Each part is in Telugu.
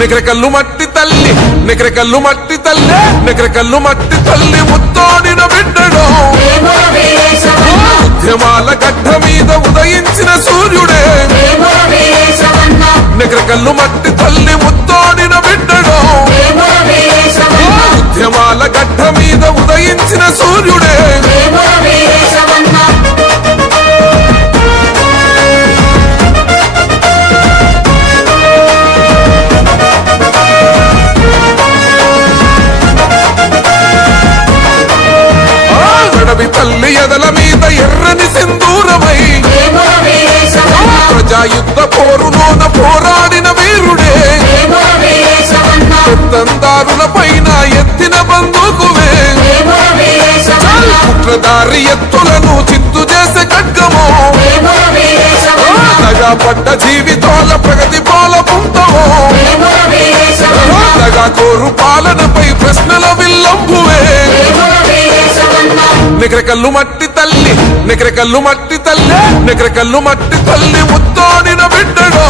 నికరకల్లు మట్టి తల్లి నికరకల్లు మట్టి తల్లి నికరకల్లు మట్టి తల్లి ముత్తోడిన బిడ్డడు. ఉద్యమాల గడ్డ మీద ఉదయించిన సూర్యుడే. వేముల నికరకల్లు మట్టి తల్లి ముత్తోడిన బిడ్డడు. ఉద్యమాల గడ్డ మీద ఉదయించిన సూర్యుడే. ఎర్రని సింధూరమై ప్రజాయుద్ధ పోరులోన పోరాడిన వీరుడే. వేముల పైన ఎత్తిన బందూకువే కుట్రదారి ఎత్తులను చిత్తు చేసే ఖడ్గమో. వేముల దగా పడ్డ జీవితాల ప్రగతి పాల పుంతమో వేముల దగా కోరు పాలనపై ప్రశ్నల విల్లంబువే. నికరకల్లు మట్టి తల్లి నికరకల్లు మట్టి తల్లి నికరకల్లు మట్టి తల్లి ముత్తోడిన బిడ్డడు.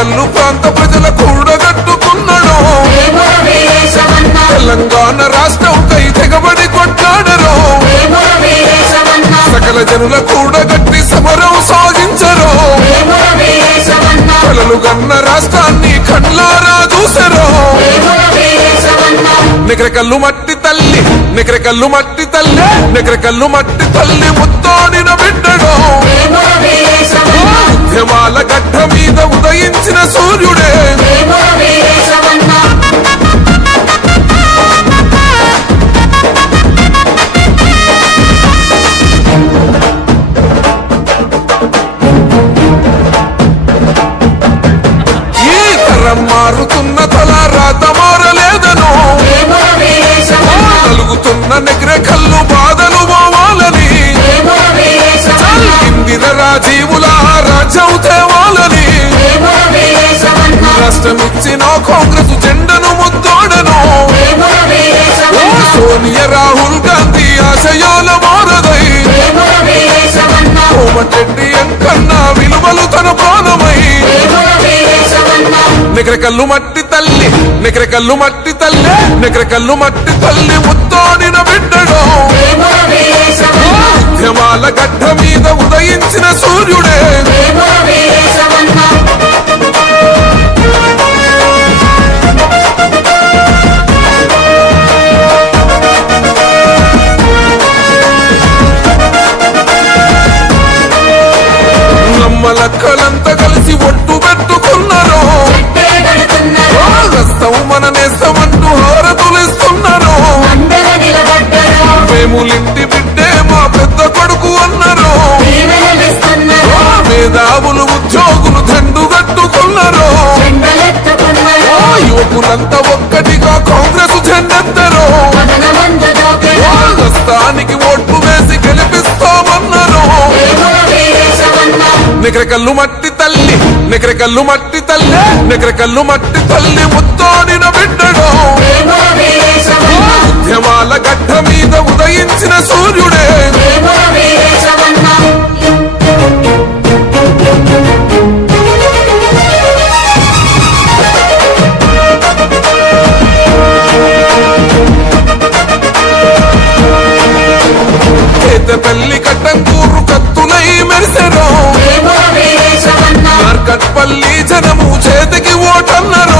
ఎకరెకల్లు ప్రాంత ప్రజల వీరేశవన్న తెలంగాణ రాష్ట్రం కై తెగబడి కొట్లాడరు. సకల జనుల కూడగట్టి సమరం సాగించరు కలలు గన్న రాష్ట్రాన్ని కండ్లారా చూసరు నికరకల్లు మట్టి తల్లి నికరకల్లు మట్టి తల్లి నికరకల్లు మట్టి తల్లి ముత్తోడిన బిడ్డడు. వేముల గడ్డ మీద ఉదయించిన సూర్యుడే. నికరకల్లు మట్టి తల్లి నికరకల్లు మట్టి తల్లి నికరకల్లు మట్టి తల్లి ముత్తోడిన బిడ్డడు ఉద్యమాల గడ్డ మీద ఉదయించిన సూర్యుడే. వేముల నమ్మలక్కలంతా కలిసి ఒట్టు పెట్టు యువకులంతా ఒక్కటిగా కాంగ్రెస్ జెండెత్తరు. మదనమంద ఓట్లు వేసి గెలిపిస్తామన్నారు. వేముల నికరకల్లు మట్టి తల్లి నికరకల్లు మట్టి తల్లి నికరకల్లు మట్టి తల్లి ముత్తోడిన బిడ్డడు. ఉద్యమాల గడ్డ మీద ఉదయించిన సూర్యుడు జనము చేతికి ఓటన్నరు